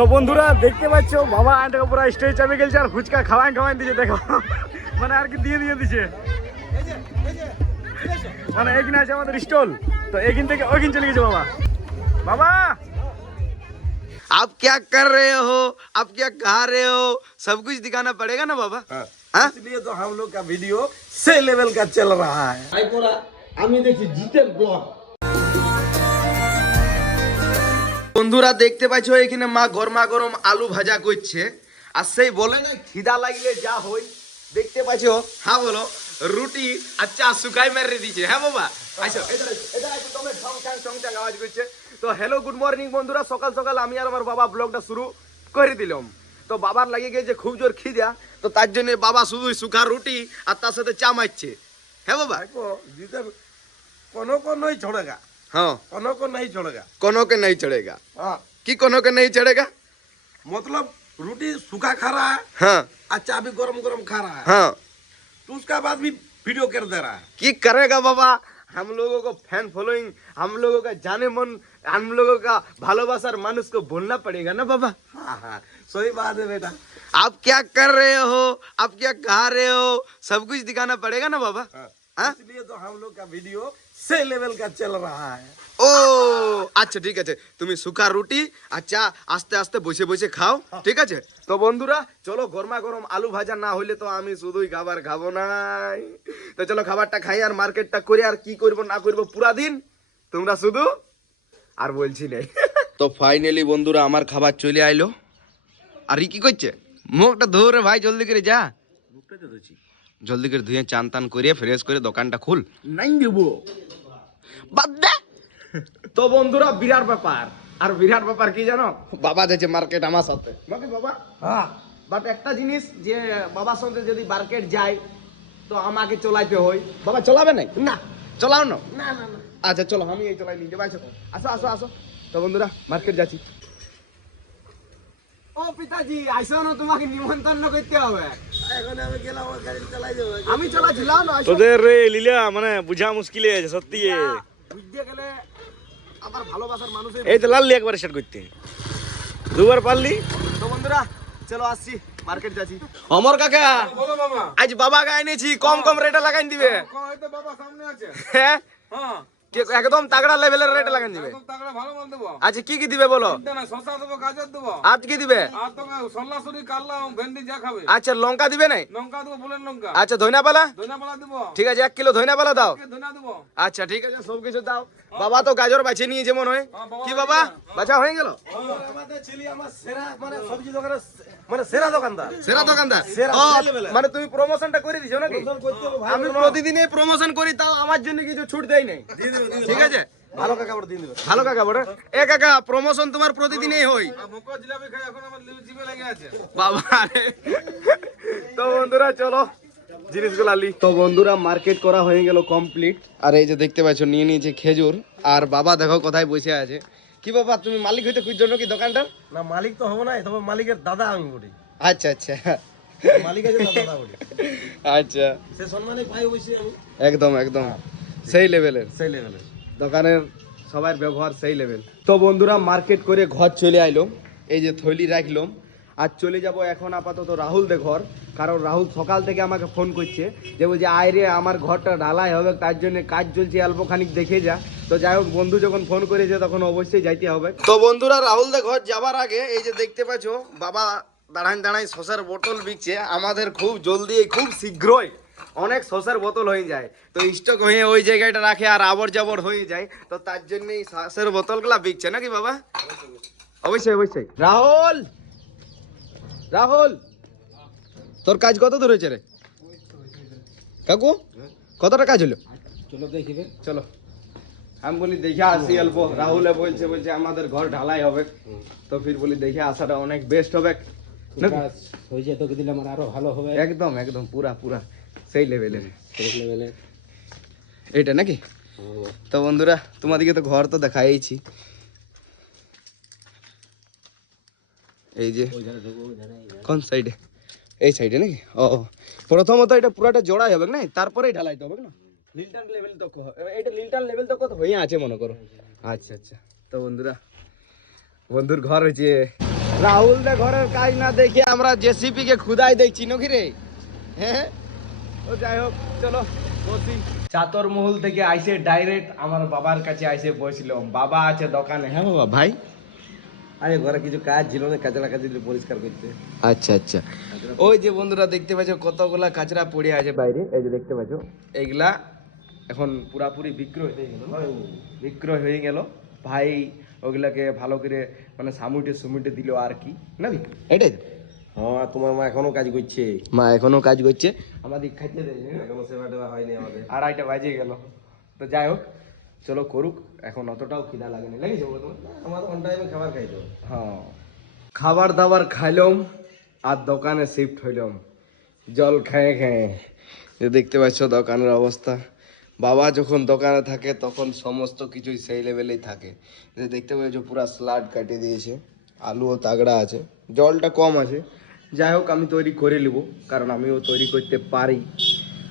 তো বন্ধুরা দেখতে পাচ্ছ বাবা আনটাকে পুরো স্টেজ চাপে গেছে আর ফুচকা খাওয়াই দিচ্ছে দেখো মানে আর কি দিয়ে দিচ্ছে মানে এখানে আছে আমাদের স্টল তো এখান থেকে ওইখানে চলে গেছে বাবা বাবা आप क्या कर रहे हो आप क्या खा रहे हो सब कुछ दिखाना पड़ेगा ना बाबा हाँ? इसलिए तो हम लोग का वीडियो से लेवल का चल रहा है আমি দেখি জিতের ব্লগ বন্ধুরা দেখতে পাচ্ছ এখানে মা গরমা গরম আলু ভাজা করছে আর সেই বলে না খিদা লাগলে যা হই দেখতে পাচ্ছ হ্যাঁ বলো রুটি আর চা শুকাই মেরে দিচ্ছে হ্যাঁ বাবা আচ্ছা এটা তুমি সং চাং আওয়াজ করছে তো হ্যালো গুড মর্নিং বন্ধুরা সকাল সকাল আমি আর আমার বাবা ব্লগটা শুরু করে দিলাম তো বাবার লাগিয়ে গেছে খুব জোর খিদা তো তার জন্য বাবা শুধু শুকা রুটি আর তার সাথে চা মারছে হ্যাঁ বাবা জিতের কোনো को नहीं छोड़ेगा हाँ कोनो को नहीं छोड़ेगा कोनो के नहीं चढ़ेगा हाँ कि कोनो के नहीं चढ़ेगा मतलब रोटी सूखा खा रहा है हाँ और चा भी गरम गरम खा रहा है हाँ तो उसका बाद भी वीडियो कर दे रहा है कि करेगा बाबा हम लोगों को फैन फॉलोइंग हम लोगों का जाने मन हम लोगों का भालोबासार मानुष को बोलना पड़ेगा ना बाबा हाँ हाँ सही बात है बेटा आप क्या कर रहे हो आप क्या खा रहे हो सब कुछ दिखाना पड़ेगा ना बाबा हाँ? इसलिए तो हम लोग का वीडियो से लेवल का चल रहा है ও আচ্ছা ঠিক আছে তুমি শুকা রুটি আর চা আস্তে আস্তে বসে বসে খাও ঠিক আছে তো বন্ধুরা চলো গরমা গরম আলু ভাজা না হইলে তো আমি শুধুই খাবার খাবো নাই তো চলো খাবারটা খাই আর মার্কেটটা করে আর কি করব না করব পুরা দিন তোমরা শুধু আর বলছি না তো ফাইনালি বন্ধুরা আমার খাবার চলে আইলো আর কি করছে মুখটা ধরে ভাই জলদি করে যা জলদি করে ধুয়ে চান টান করে ফ্রেশ করে দোকানটা খুল नहीं देबो বাদ দে তো বন্ধুরা বিরাট ব্যাপার আর বিরাট ব্যাপার কি জানো বাবা যাচ্ছে মার্কেট আমার সাথে নাকি বাবা हाँ বাট একটা জিনিস যে বাবার সঙ্গে যদি মার্কেট যাই তো আমাকে চলাইতে হয় বাবা চলাবে না না চলাও না ना ना ना আচ্ছা চলো আমি এই চলাই নিয়ে যাবো আসো আসো আসো তো বন্ধুরা মার্কেট যাচ্ছি ও পিতাজি আইসো না তোমাকে নিমন্ত্রণ করতে হবে এখন আমি গেলাম ওই গাড়ি চালাই দেবো আমি চলাছিলাম না তোদের রে লীলা মানে বুঝা মুশকিল হয়ে গেছে সত্যি বুঝতে গেলে আবার ভালোবাসার মানুষের এই তো লাল্লি একবার স্টার্ট করতে দুবার পারলি তো বন্ধুরা চলো আসছি মার্কেট যাচ্ছি অমর কাকা বলো মামা আজ বাবা গায়ে এনেছি কম কম রেটে লাগাই দিবে এই তো বাবা সামনে আছে হ্যাঁ হ্যাঁ একদম তাগড়া লেভেলের রেটে লাগাই দিবে একদম তাগড়া ভালো মাল দেবো আচ্ছা কি কি দিবে বলো চিন্তা নাই শসা দেবো গাজর দেবো আজ কি দিবে আর তো সল্লাসুরি কাল্লা ভেন্ডি যা খাবে আচ্ছা লঙ্কা দিবে নাই লঙ্কা দেবো বুলেন লঙ্কা আচ্ছা ধনিয়া পালা ধনিয়া পাতা দেবো ঠিক আছে 1 কিলো ধনিয়া পালা দাও ধনিয়া দেবো আচ্ছা ঠিক আছে সব কিছু দাও বাবা তো গাজর বাছে নিয়েছে মনে হয় কি বাবা বাছা হয়ে গেল আমাদের ছেলে আমার সেরা মানে সবজি দোকানের মানে সেরা দোকানদার সেরা দোকানদার সেরা ও, ছেলেবেলা। মানে তুমি প্রমোশনটা করে দিছো নাকি করতে হবে ভাই আমি প্রতিদিনই প্রমোশন করি তাও আমার জন্য কিছু ছুট দেই নাই ঠিক আছে ভালো কাকা বড় দিন দেবে ভালো কাকা বড় এ কাকা প্রমোশন তোমার প্রতিদিনই হই মুখো জিলাপি খাই এখন আমার জিভে লেগে আছে বাবা রে। তো বন্ধুরা চলো জিনিসগুলো আলি তো বন্ধুরা মার্কেট করা হয়ে গেল কমপ্লিট আর এই যে দেখতে পাচ্ছ নিয়ে নিয়েছে খেজুর আর বাবা দেখো কোথায় বসে আছে কি বাবা তুমি মালিক হইতে খুঁজছো নাকি দোকানটার না মালিক তো হবো না তবে মালিকের দাদা আমি বলি আচ্ছা আচ্ছা মালিক আছে দাদা বলি আচ্ছা সে সম্মানে পাই বসে আমি একদম একদম সেই লেভেলের সেই লেভেলে দোকানের সবার ব্যবহার সেই লেভেল তো বন্ধুরা মার্কেট করে ঘর চলে আইলো এই যে থৈলি রাখলাম আর চলে যাব এখন আপাতত রাহুল দে ঘর কারণ রাহুল সকাল থেকে আমাকে ফোন করছে যে বলছে আয় রে আমার ঘরটা ঢালাই হবে তার জন্য কাজ চলছে অল্প খানিক দেখে যা তো যাই হোক বন্ধু যখন ফোন করেছে তখন অবশ্যই যাইতে হবে তো বন্ধুরা রাহুল দে ঘর যাবার আগে এই যে দেখতে পাচ্ছ বাবা দাঁড়াই শসার বোতল বিকছে আমাদের খুব জলদি খুব শীঘ্রই অনেক শসার বোতল হয়ে যায় তো স্টক হয়ে ওই জায়গাটা রাখে আর আবর জাবর হয়ে যায় তো তার জন্যই শসের বোতলগুলা বিকছে নাকি বাবা অবশ্যই অবশ্যই রাহুল রাহুল তোর কাজ কত দূর হয়েছে রে কাকু কতটা কাজ হলো চলো দেখিবে চলো আমি বলি দেখে আসি অল্প রাহুলে বলছে আমাদের ঘর ঢালাই হবে তো ফির বলি দেখে আসাটা অনেক বেস্ট হবে হয়েছে তোকে দিলে আমার আরো ভালো হবে একদম একদম পুরা পুরা সেই লেভেলের লেভেলে এইটা নাকি তো বন্ধুরা তোমাদেরকে তো ঘর তো দেখাইছি এই যে কোন সাইডে এই সাইডে নাকি ও প্রথমত এটা পুরাটা জোড়াই হবে না তারপরেই ঢালাইতে হবে না লিলটান লেভেল তো এটা লিলটান লেভেল তো কত হয়ে আছে মনে করো আচ্ছা আচ্ছা তো বন্ধুরা বন্ধুর ঘর হয়েছে রাহুল দে ঘরের কাজ না দেখে আমরা জেসিপি কে খুদাই দেখছি নাকি রে? হ্যাঁ, ও যাই হোক, চলো বসি। চাতর মহল থেকে আইসে ডাইরেক্ট আমার বাবার কাছে আইসে বসলাম। বাবা আছে দোকানে। হ্যাঁ বাবা, ভাই আরে ঘরে কিছু কাজ ছিল না, কাজলা কাজ পরিষ্কার করতে। আচ্ছা আচ্ছা। ওই যে বন্ধুরা দেখতে পাচ্ছ কতগুলা কাঁচরা পড়ে আছে বাইরে, এই যে দেখতে পাচ্ছ, এইগুলা এখন পুরাপুরি বিক্রয় হয়ে গেল। বিক্রয় হয়ে গেল ভাই, ওগুলাকে ভালো করে মানে সামুটে দিল আর কি, না এটাই তো? হ্যাঁ, তোমার মা এখনো কাজ করছে। মা এখনো কাজ করছে, আমাদের খাইতে দেয় না, এখনো সেবা টেবা হয়নি আমাদের। 2:30 বাজে গেল। তো যাই হোক, চলো করুক, এখন অতটাও খিদা লাগেনি, লেগেছে বলো তোমার? আমার অন টাইমে খাবার খাইতো। হ্যাঁ, খাবার দাবার খাইলাম আর দোকানে শিফট হইলাম জল খেয়ে খেয়ে। যে দেখতে পাচ্ছ দোকানের অবস্থা। বাবা যখন দোকানে থাকে তখন সমস্ত কিছুই সেই লেভেলেই থাকে। যে দেখতে পাচ্ছ পুরো স্লাড কাটিয়ে দিয়েছে, আলুও তাগড়া আছে, জলটা কম আছে। যাই হোক, আমি তৈরি করে নিব, কারণ আমিও তৈরি করতে পারি।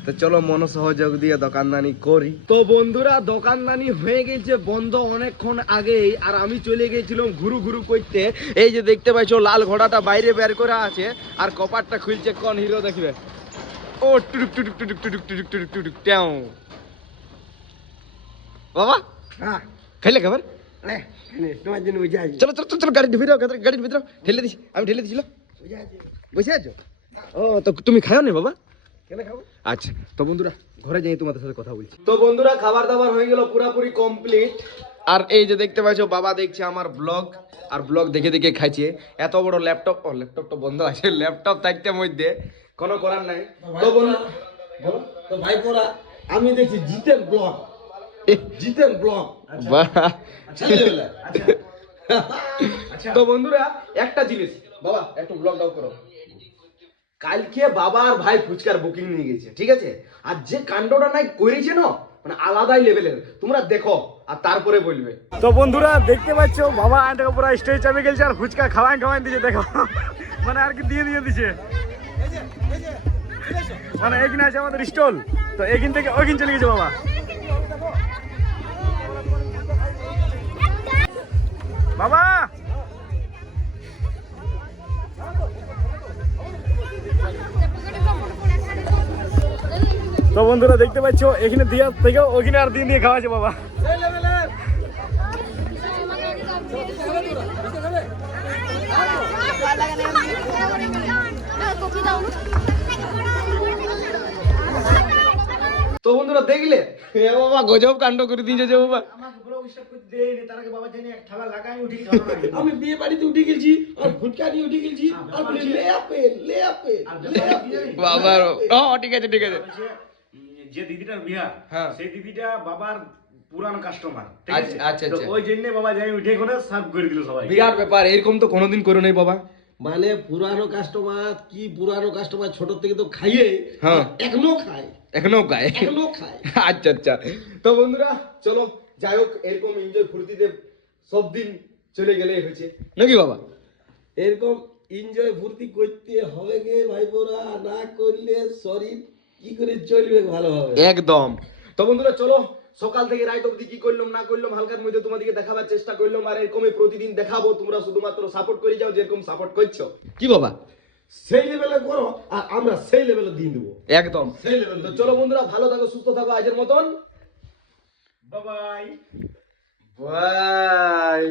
তো চলো মনোসহযোগ দিয়ে দোকানদানি করি। তো বন্ধুরা, দোকানদানি হয়ে গেছে বন্ধ অনেকক্ষণ আগেই, আর আমি চলে গেছিলাম ঘুরু ঘুরু করতে। এই যে দেখতে পাইছো লাল ঘোড়াটা বাইরে বের করে আছে, আর কপারটা খুলছে কোন হিরো দেখবে। ও টুটুক টুটুক টুটুক টুটুক টুটুক টুটুক টুটুক ট্যাও। বাবা হ্যাঁ, খাইলে খাবার? তোমার জন্য বুঝে আছি। চলো চলো চলো চলো, গাড়ির ভিতরে গাড়ির ভিতরে ঠেলে দিছি, আমি ঠেলে দিছিল। বুঝে আছো? ও তো তুমি খাও নি বাবা? কেন খাবো? আচ্ছা, তো বন্ধুরা ঘরে যাই তোমাদের সাথে কথা বলছি। তো বন্ধুরা, খাবার দাবার হয়ে গেল পুরোপুরি কমপ্লিট। আর এই যে দেখতে পাচ্ছ বাবা দেখছে আমার ব্লগ, আর ব্লগ দেখে দেখে খাইছে। এত বড় ল্যাপটপ, ও ল্যাপটপটা বন্ধ আছে, ল্যাপটপ থাকতে মধ্যে কোনো করার নাই। তো বলো তো ভাইপোরা, আমি দেখছি জিতেন ব্লগ। জিতেন ব্লগ। বাহ। ছেলেবেলা। তো বন্ধুরা, একটা জিনিস, বাবা একটু ব্লগ দাও করো। কালকে বাবা আর ভাই ফুচকার বুকিং নিয়ে গেছে, ঠিক আছে? আর যে কাণ্ডটা নাই করেছে না, মানে আলাদাই লেভেলের। তোমরা দেখো আর তারপরে বলবে। তো বন্ধুরা দেখতে পাচ্ছ বাবা আন্টাকে পুরো স্টেজ চাপে গেছে আর ফুচকা খাওয়ান দিছে দেখো, মানে আর কি দিয়ে দিছে। মানে এখানে আছে আমাদের স্টল, তো এখান থেকে ওইখান চলে গেছে বাবা। বাবা তো বন্ধুরা দেখতে পাচ্ছ এখানে দিয়া থেকে ওখানে আর দিয়ে খাওয়াছে বাবা। তো বন্ধুরা দেখলে, এ বাবা গজব কাণ্ড করে দিয়েছে যে বাবা। আমি বিয়ে বাড়িতে উঠে গেছি আর ফুটকা নিয়ে উঠে গেছি আর বলি লে আপেল লে আপেল লে আপেল। বাবা ঠিক আছে ঠিক আছে। যে দিদিটার বিয়া, হ্যাঁ, সেই দিদিটা বাবার পুরানো কাস্টমার, ঠিক আছে? আচ্ছা তো আচ্ছা, ওই জন্য বাবা যাই উঠে করে সার্ভ করে দিল সবাই। বিরাট ব্যাপার, এরকম তো কোনোদিন করে নাই বাবা। মানে পুরানো কাস্টমার কি, পুরানো কাস্টমার ছোট থেকে তো খাইয়ে, হ্যাঁ, এখনো খায়, এখনো গায়ে। এখনো খায়। আচ্ছা আচ্ছা। তো বন্ধুরা চলো, যাই হোক, এরকম এনজয় ফুর্তিতে সব দিন চলে গেলেই হয়েছে নাকি বাবা? এরকম এনজয় ফুর্তি করতে হবে গে ভাইপোরা, না করলে শরীর কি করে চলবে ভালোভাবে? একদম। তো বন্ধুরা চলো, সকাল থেকে রাত অবধি কি করলাম না করলাম হালকার মধ্যে তোমাদেরকে দেখাবার চেষ্টা করলাম, আর এরকমই প্রতিদিন দেখাবো। তোমরা শুধুমাত্র সাপোর্ট করে যাও, যেরকম সাপোর্ট করছো, কি বাবা? সেই লেভেলে করো আর আমরা সেই লেভেলে দিন দেবো। একদম সেই লেভেলে। তো চলো বন্ধুরা, ভালো থাকো, সুস্থ থাকো, আজের মতন বাই বাই। বাই।